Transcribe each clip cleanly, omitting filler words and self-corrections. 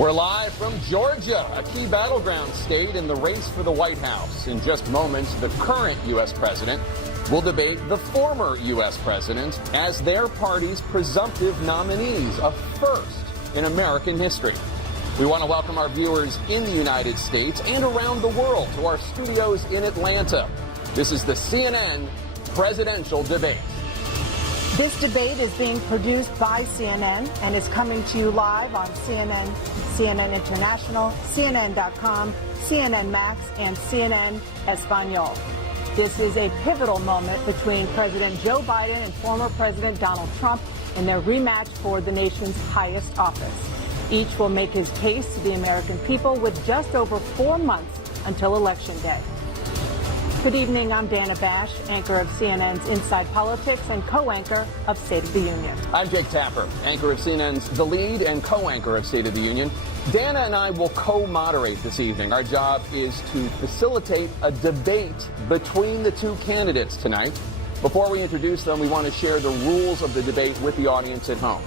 We're live from Georgia, a key battleground state in the race for the White House. In just moments, the current U.S. president will debate the former U.S. president as their party's presumptive nominees, a first in American history. We want to welcome our viewers in the United States and around the world to our studios in Atlanta. This is the CNN presidential debate. This debate is being produced by CNN and is coming to you live on CNN, CNN International, CNN.com, CNN Max, and CNN Espanol. This is a pivotal moment between President Joe Biden and former President Donald Trump in their rematch for the nation's highest office. Each will make his case to the American people with just over 4 months until Election Day. Good evening, I'm Dana Bash, anchor of CNN's Inside Politics and co-anchor of State of the Union. I'm Jake Tapper, anchor of CNN's The Lead and co-anchor of State of the Union. Dana and I will co-moderate this evening. Our job is to facilitate a debate between the two candidates tonight. Before we introduce them, we want to share the rules of the debate with the audience at home.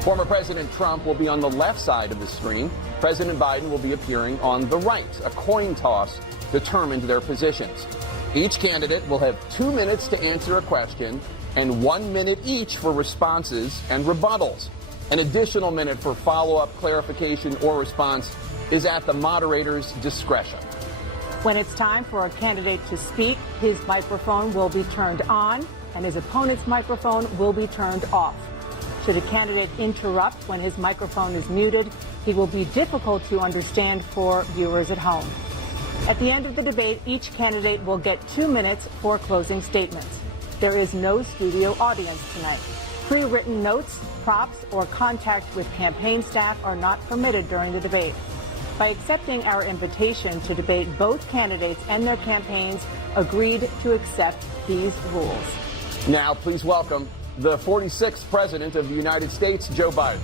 Former President Trump will be on the left side of the screen. President Biden will be appearing on the right. A coin toss determined their positions. Each candidate will have 2 minutes to answer a question and 1 minute each for responses and rebuttals. An additional minute for follow-up, clarification, or response is at the moderator's discretion. When it's time for a candidate to speak, his microphone will be turned on and his opponent's microphone will be turned off. Should a candidate interrupt when his microphone is muted, he will be difficult to understand for viewers at home. At the end of the debate, each candidate will get 2 minutes for closing statements. There is no studio audience tonight. Pre-written notes, props, or contact with campaign staff are not permitted during the debate. By accepting our invitation to debate, both candidates and their campaigns agreed to accept these rules. Now, please welcome the 46th President of the United States, Joe Biden.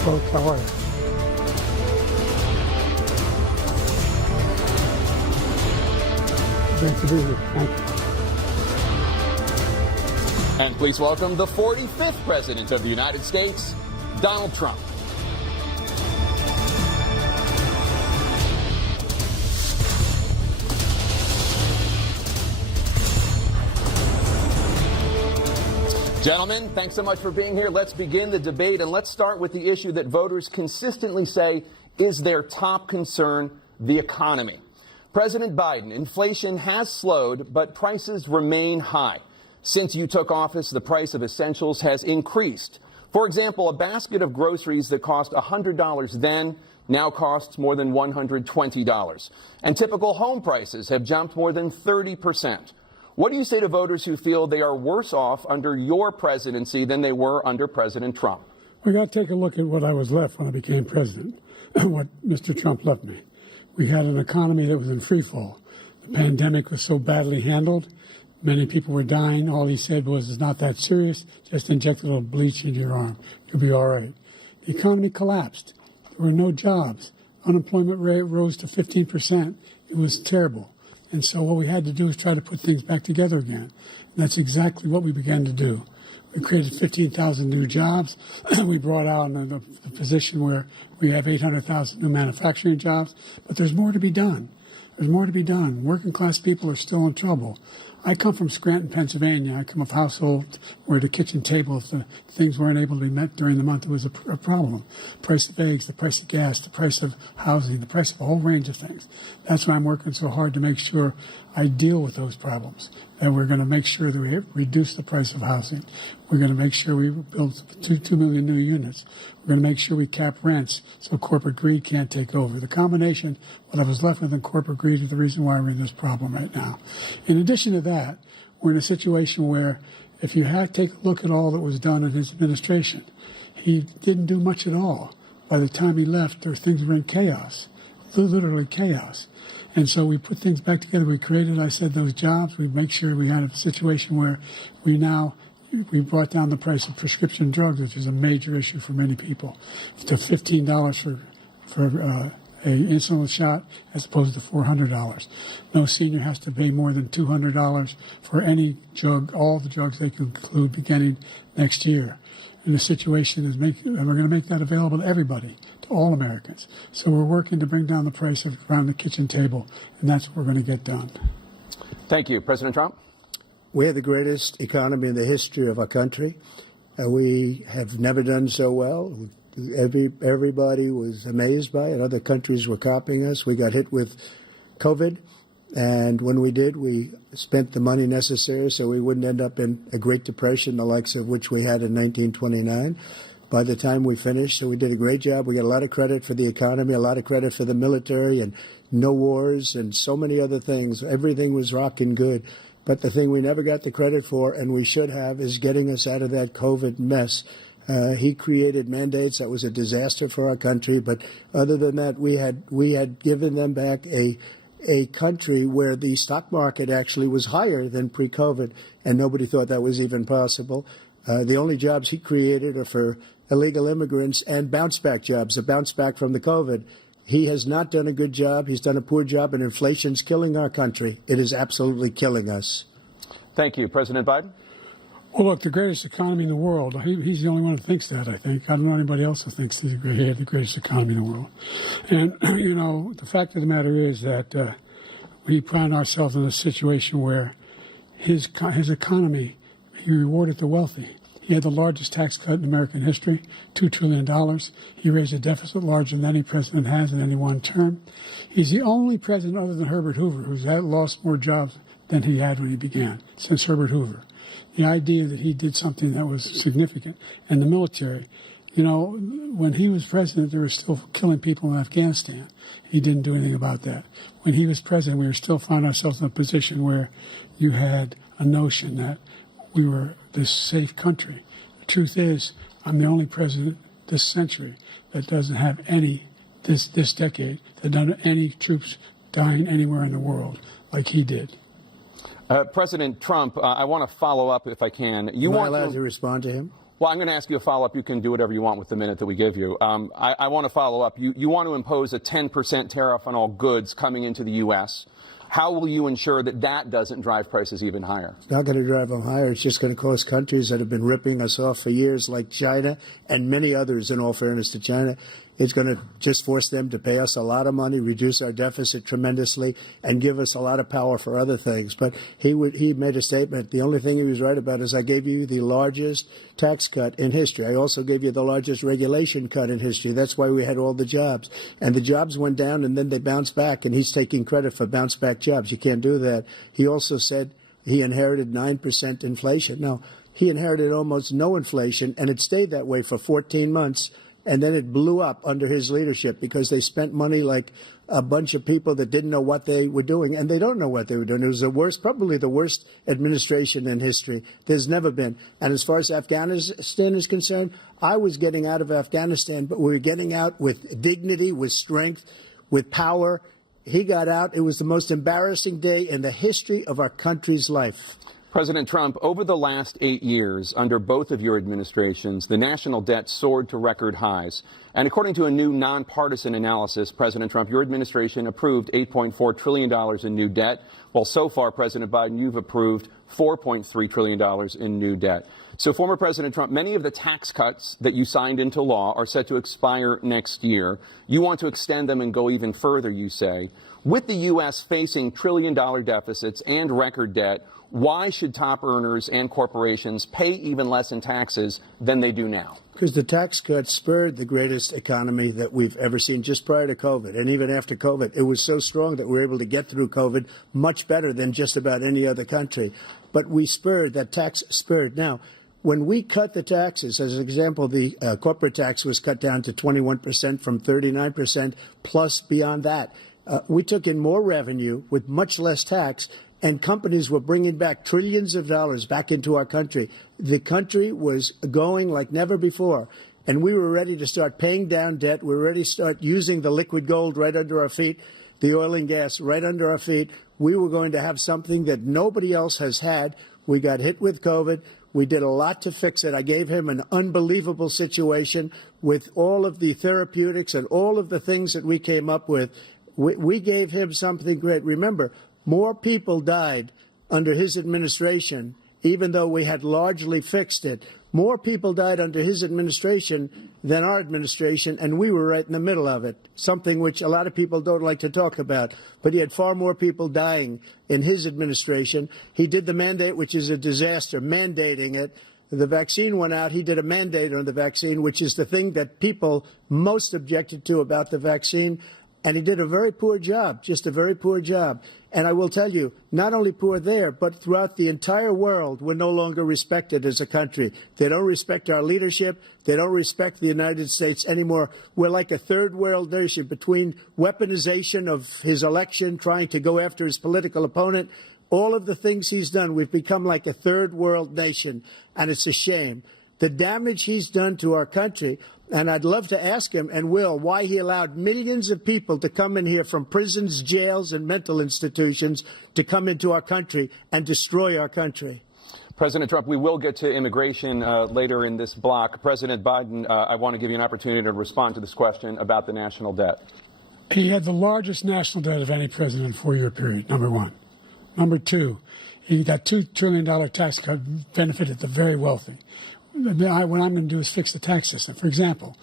Folks, how are you? Great to be here. Thank you. And please welcome the 45th President of the United States, Donald Trump. Gentlemen, thanks so much for being here. Let's begin the debate, and let's start with the issue that voters consistently say is their top concern, the economy. President Biden, inflation has slowed, but prices remain high. Since you took office, the price of essentials has increased. For example, a basket of groceries that cost $100 then now costs more than $120. And typical home prices have jumped more than 30%. What do you say to voters who feel they are worse off under your presidency than they were under President Trump? We got to take a look at what I was left when I became president, what Mr. Trump left me. We had an economy that was in free fall. The pandemic was so badly handled. Many people were dying. All he said was, it's not that serious. Just inject a little bleach into your arm. You'll be all right. The economy collapsed. There were no jobs. Unemployment rate rose to 15%. It was terrible. And so what we had to do is try to put things back together again. And that's exactly what we began to do. We created 15,000 new jobs. We brought out the position where we have 800,000 new manufacturing jobs. But there's more to be done. There's more to be done. Working class people are still in trouble. I come from Scranton, Pennsylvania. I come of households where the kitchen table, if the things weren't able to be met during the month, it was a problem. Price of eggs, the price of gas, the price of housing, the price of a whole range of things. That's why I'm working so hard to make sure I deal with those problems. And we're going to make sure that we reduce the price of housing. We're going to make sure we build 2 million new units. We're going to make sure we cap rents so corporate greed can't take over. The combination, what I was left with in corporate greed, is the reason why we're in this problem right now. In addition to that, we're in a situation where if you take a look at all that was done in his administration, he didn't do much at all. By the time he left, things were in chaos, literally chaos. And so we put things back together. We created, I said, those jobs. We make sure we had a situation where we brought down the price of prescription drugs, which is a major issue for many people, to $15 for a insulin shot as opposed to $400. No senior has to pay more than $200 for any drug, all the drugs they can include beginning next year. in the situation is and we're going to make that available to everybody, to all Americans. So we're working to bring down the price around the kitchen table, and that's what we're going to get done. Thank you. President Trump? We have the greatest economy in the history of our country. We have never done so well. Everybody was amazed by it. Other countries were copying us. We got hit with COVID, and when we did, we spent the money necessary so we wouldn't end up in a Great Depression, the likes of which we had in 1929. By the time we finished, so we did a great job. We got a lot of credit for the economy, a lot of credit for the military, and no wars, and so many other things. Everything was rocking good. But the thing we never got the credit for, and we should have, is getting us out of that COVID mess. He created mandates that was a disaster for our country. But other than that, we had given them back a country where the stock market actually was higher than pre-COVID, and nobody thought that was even possible. The only jobs he created are for illegal immigrants and bounce-back jobs, a bounce-back from the COVID. He has not done a good job. He's done a poor job, and inflation's killing our country. It is absolutely killing us. Thank you. President Biden? Well, look, the greatest economy in the world, he's the only one who thinks that, I think. I don't know anybody else who thinks he had the greatest economy in the world. And, you know, the fact of the matter is that we find ourselves in a situation where his economy, he rewarded the wealthy. He had the largest tax cut in American history, $2 trillion. He raised a deficit larger than any president has in any one term. He's the only president other than Herbert Hoover who's lost more jobs than he had when he began, since Herbert Hoover. The idea that he did something that was significant. And the military, you know, when he was president, they were still killing people in Afghanistan. He didn't do anything about that. When he was president, we were still finding ourselves in a position where you had a notion that we were this safe country. The truth is, I'm the only president this century that doesn't have this decade, that doesn't have any troops dying anywhere in the world like he did. President Trump, I want to follow up if I can. Am I allowed to respond to him? Well, I'm going to ask you a follow-up. You can do whatever you want with the minute that we give you. I want to follow up. You want to impose a 10% tariff on all goods coming into the U.S. How will you ensure that that doesn't drive prices even higher? It's not going to drive them higher. It's just going to cause countries that have been ripping us off for years, like China and many others, in all fairness to China. It's going to just force them to pay us a lot of money, reduce our deficit tremendously, and give us a lot of power for other things. But he made a statement. The only thing he was right about is I gave you the largest tax cut in history. I also gave you the largest regulation cut in history. That's why we had all the jobs. And the jobs went down, and then they bounced back, and he's taking credit for bounce-back jobs. You can't do that. He also said he inherited 9% inflation. No, he inherited almost no inflation, and it stayed that way for 14 months. And then it blew up under his leadership because they spent money like a bunch of people that didn't know what they were doing. And they don't know what they were doing. It was the worst, probably the worst administration in history. There's never been. And as far as Afghanistan is concerned, I was getting out of Afghanistan, but we were getting out with dignity, with strength, with power. He got out. It was the most embarrassing day in the history of our country's life. President Trump, over the last 8 years, under both of your administrations, the national debt soared to record highs. And according to a new nonpartisan analysis, President Trump, your administration approved $8.4 trillion in new debt, while so far, President Biden, you've approved $4.3 trillion in new debt. So, former President Trump, many of the tax cuts that you signed into law are set to expire next year. You want to extend them and go even further, you say. With the U.S. facing trillion-dollar deficits and record debt, why should top earners and corporations pay even less in taxes than they do now? Because the tax cuts spurred the greatest economy that we've ever seen just prior to COVID. And even after COVID, it was so strong that we were able to get through COVID much better than just about any other country. But we spurred, that tax spurred. Now, when we cut the taxes, as an example, the corporate tax was cut down to 21% from 39%, plus beyond that. We took in more revenue with much less tax, and companies were bringing back trillions of dollars back into our country. The country was going like never before, and we were ready to start paying down debt. We were ready to start using the liquid gold right under our feet, the oil and gas right under our feet. We were going to have something that nobody else has had. We got hit with COVID. We did a lot to fix it. I gave him an unbelievable situation with all of the therapeutics and all of the things that we came up with. We gave him something great. Remember, more people died under his administration even though we had largely fixed it. More people died under his administration than our administration, and we were right in the middle of it, something which a lot of people don't like to talk about. But he had far more people dying in his administration. He did the mandate, which is a disaster, mandating it. The vaccine went out. He did a mandate on the vaccine, which is the thing that people most objected to about the vaccine. And he did a very poor job, just a very poor job. And I will tell you, not only poor there, but throughout the entire world, we're no longer respected as a country. They don't respect our leadership. They don't respect the United States anymore. We're like a third world nation between weaponization of his election, trying to go after his political opponent. All of the things he's done, we've become like a third world nation, and it's a shame. The damage he's done to our country, and I'd love to ask him, and will, why he allowed millions of people to come in here from prisons, jails, and mental institutions to come into our country and destroy our country. President Trump, we will get to immigration later in this block. President Biden, I want to give you an opportunity to respond to this question about the national debt. He had the largest national debt of any president in a 4-year period, number one. Number two, that $2 trillion tax cut benefited the very wealthy. What I'm going to do is fix the tax system. For example,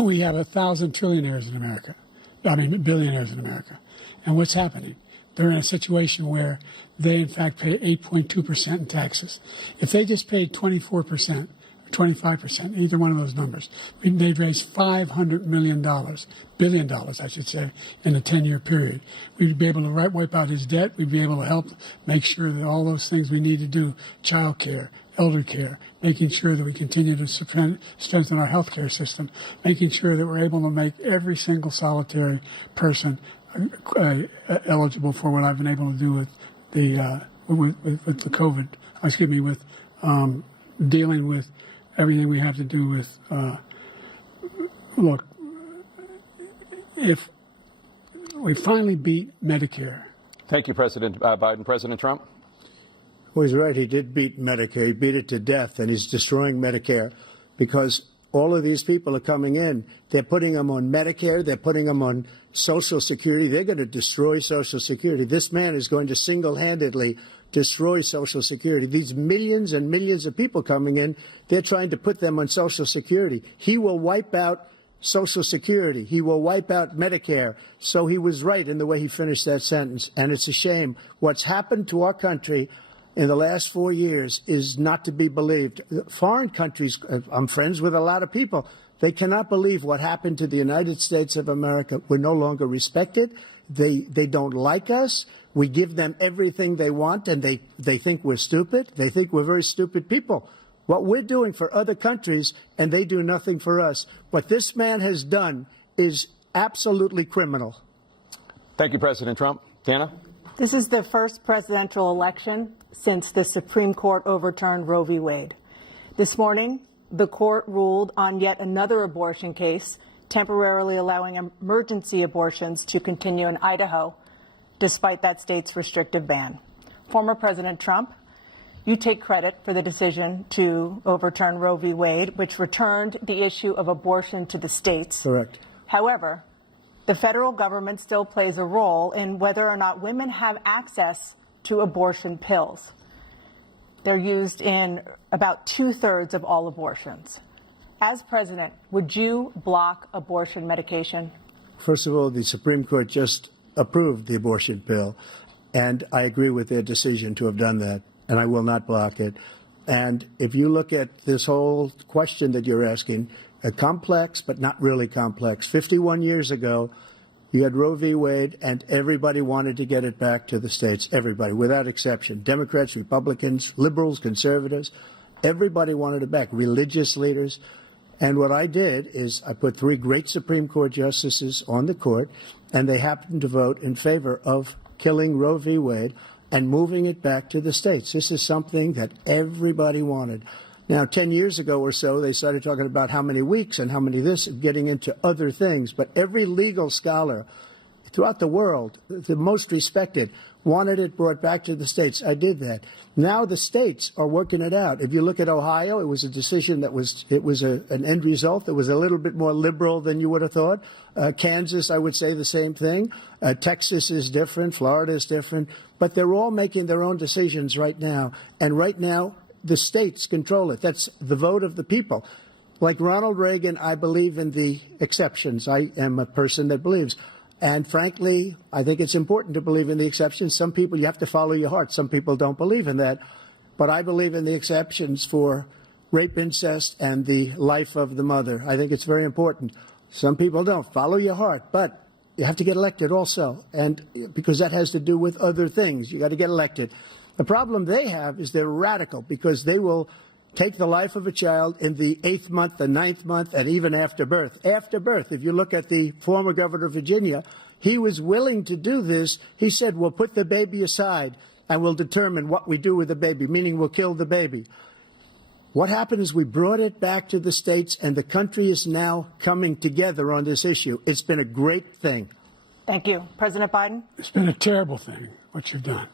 we have 1,000 trillionaires in America. Billionaires in America. And what's happening? They're in a situation where they, in fact, pay 8.2% in taxes. If they just paid 24%, 25%, either one of those numbers, they'd raise $500 billion, I should say, in a 10-year period. We'd be able to wipe out his debt. We'd be able to help make sure that all those things we need to do, child care, elder care, making sure that we continue to strengthen our health care system, making sure that we're able to make every single solitary person eligible for what I've been able to do with the COVID, with dealing with everything we have to do with, look, if we finally beat Medicare. Thank you, President Biden. President Trump? Well, he's right. He did beat Medicare. He beat it to death, and he's destroying Medicare because all of these people are coming in. They're putting them on Medicare. They're putting them on Social Security. They're going to destroy Social Security. This man is going to single-handedly destroy Social Security. These millions and millions of people coming in, they're trying to put them on Social Security. He will wipe out Social Security. He will wipe out Medicare. So he was right in the way he finished that sentence. And it's a shame. What's happened to our country in the last 4 years is not to be believed. Foreign countries, I'm friends with a lot of people, they cannot believe what happened to the United States of America. We're no longer respected. They don't like us. We give them everything they want, and they think we're stupid. They think we're very stupid people. What we're doing for other countries, and they do nothing for us. What this man has done is absolutely criminal. Thank you, President Trump. Dana? This is the first presidential election since the Supreme Court overturned Roe v. Wade. This morning, the court ruled on yet another abortion case, temporarily allowing emergency abortions to continue in Idaho, despite that state's restrictive ban. Former President Trump, you take credit for the decision to overturn Roe v. Wade, which returned the issue of abortion to the states. Correct. However, the federal government still plays a role in whether or not women have access to abortion pills. They're used in about 2/3 of all abortions. As president, would you block abortion medication? First of all, the Supreme Court just approved the abortion pill, and I agree with their decision to have done that, and I will not block it. And if you look at this whole question that you're asking, complex but not really complex. 51 years ago, you had Roe v. Wade, and everybody wanted to get it back to the states. Everybody, without exception. Democrats, Republicans, liberals, conservatives. Everybody wanted it back. Religious leaders. And what I did is I put 3 great Supreme Court justices on the court, and they happened to vote in favor of killing Roe v. Wade and moving it back to the states. This is something that everybody wanted. Now, 10 years ago or so, they started talking about how many weeks and how many this, getting into other things. But every legal scholar throughout the world, the most respected, wanted it brought back to the states. I did that. Now the states are working it out. If you look at Ohio, it was a decision that was an end result that was a little bit more liberal than you would have thought. Kansas, I would say the same thing. Texas is different. Florida is different. But they're all making their own decisions right now. And right now, the states control it. That's the vote of the people. Like Ronald Reagan, I believe in the exceptions. I am a person that believes. And frankly, I think it's important to believe in the exceptions. Some people, you have to follow your heart. Some people don't believe in that. But I believe in the exceptions for rape, incest, and the life of the mother. I think it's very important. Some people don't. Follow your heart. But you have to get elected also. And because that has to do with other things. You got to get elected. The problem they have is they're radical because they will take the life of a child in the 8th month, the 9th month, and even after birth. After birth, if you look at the former governor of Virginia, he was willing to do this. He said, we'll put the baby aside and we'll determine what we do with the baby, meaning we'll kill the baby. What happened is we brought it back to the states, and the country is now coming together on this issue. It's been a great thing. Thank you. President Biden? It's been a terrible thing, what you've done.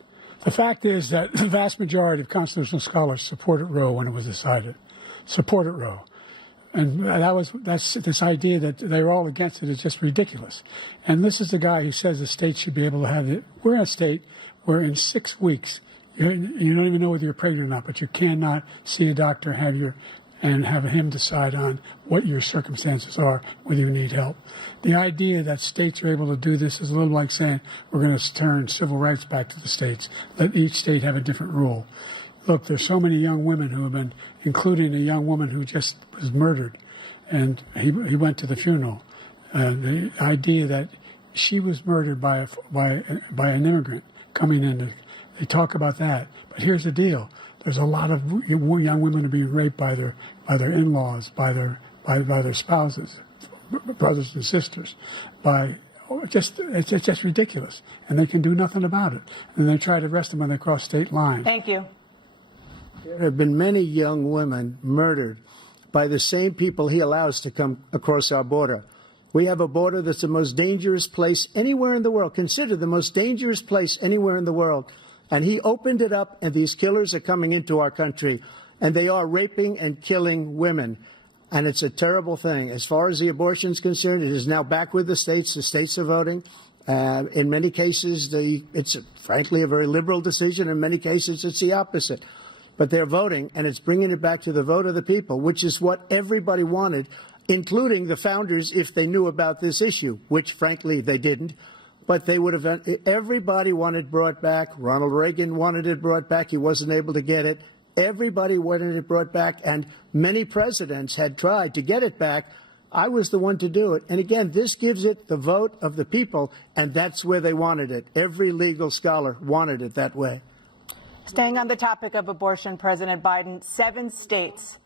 The fact is that the vast majority of constitutional scholars supported Roe when it was decided. Supported Roe. And that's this idea that they're all against it is just ridiculous. And this is the guy who says the state should be able to have it. We're in a state where in 6 weeks, you don't even know whether you're pregnant or not, but you cannot see a doctor, and have him decide on what your circumstances are, whether you need help. The idea that states are able to do this is a little like saying we're going to turn civil rights back to the states, let each state have a different rule. Look, there's so many young women who have been, including a young woman who just was murdered, and he went to the funeral. The idea that she was murdered by an immigrant coming in, they talk about that. But here's the deal. There's a lot of young women who are being raped by their in-laws, by their spouses, brothers and sisters, it's just ridiculous, and they can do nothing about it. And they try to arrest them when they cross state lines. Thank you. There have been many young women murdered by the same people he allows to come across our border. We have a border that's the most dangerous place anywhere in the world, considered the most dangerous place anywhere in the world. And he opened it up, and these killers are coming into our country, and they are raping and killing women. And it's a terrible thing. As far as the abortion is concerned, it is now back with the states. The states are voting. In many cases, it's frankly a very liberal decision. In many cases, it's the opposite. But they're voting, and it's bringing it back to the vote of the people, which is what everybody wanted, including the founders, if they knew about this issue, which, frankly, they didn't. But they would have, everybody wanted brought back. Ronald Reagan wanted it brought back. He wasn't able to get it. Everybody wanted it brought back, and many presidents had tried to get it back. I was the one to do it. And again, this gives it the vote of the people, and that's where they wanted it. Every legal scholar wanted it that way. Staying on the topic of abortion, President Biden, 7 states,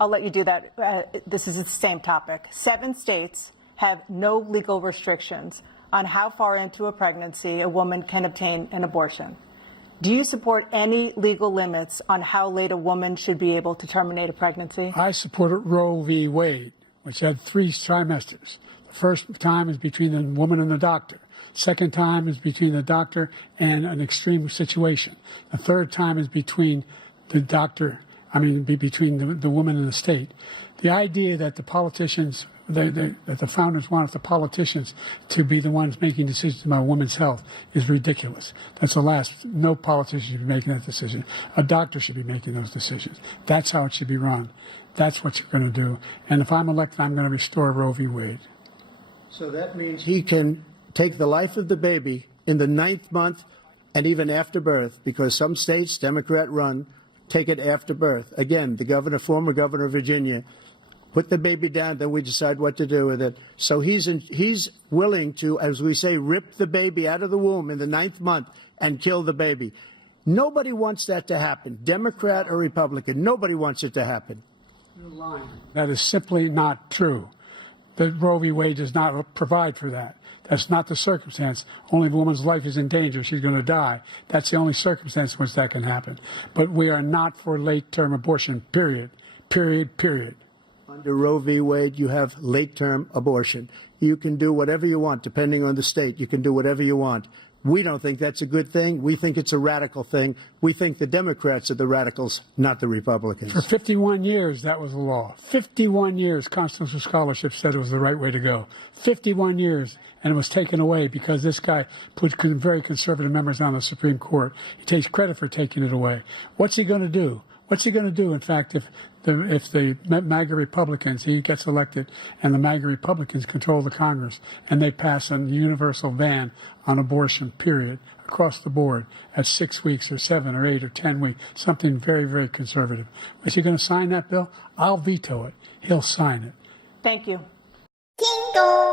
I'll let you do that. This is the same topic. 7 states have no legal restrictions on how far into a pregnancy a woman can obtain an abortion. Do you support any legal limits on how late a woman should be able to terminate a pregnancy? I supported Roe v. Wade, which had 3 trimesters. The first time is between the woman and the doctor. Second time is between the doctor and an extreme situation. The third time is between the doctor, between the woman and the state. The idea that the politicians, that the founders wanted the politicians to be the ones making decisions about women's health is ridiculous. That's the last. No politician should be making that decision. A doctor should be making those decisions. That's how it should be run. That's what you're going to do. And if I'm elected, I'm going to restore Roe v. Wade. So that means he can take the life of the baby in the 9th month and even after birth, because some states, Democrat run, take it after birth. Again, the former governor of Virginia, put the baby down, then we decide what to do with it. So he's willing to, as we say, rip the baby out of the womb in the 9th month and kill the baby. Nobody wants that to happen, Democrat or Republican. Nobody wants it to happen. You're lying. That is simply not true. The Roe v. Wade does not provide for that. That's not the circumstance. Only if a woman's life is in danger, she's going to die. That's the only circumstance in which that can happen. But we are not for late-term abortion, period. Period, period. Under Roe v. Wade, you have late-term abortion. You can do whatever you want, depending on the state. You can do whatever you want. We don't think that's a good thing. We think it's a radical thing. We think the Democrats are the radicals, not the Republicans. For 51 years, that was the law. 51 years, constitutional scholarship said it was the right way to go. 51 years, and it was taken away because this guy put very conservative members on the Supreme Court. He takes credit for taking it away. What's he going to do? What's he going to do, in fact, if the MAGA Republicans, he gets elected, and the MAGA Republicans control the Congress, and they pass a universal ban on abortion, period, across the board at 6 weeks or 7 or 8 or 10 weeks, something very, very conservative. Is he going to sign that bill? I'll veto it. He'll sign it. Thank you. Jingle.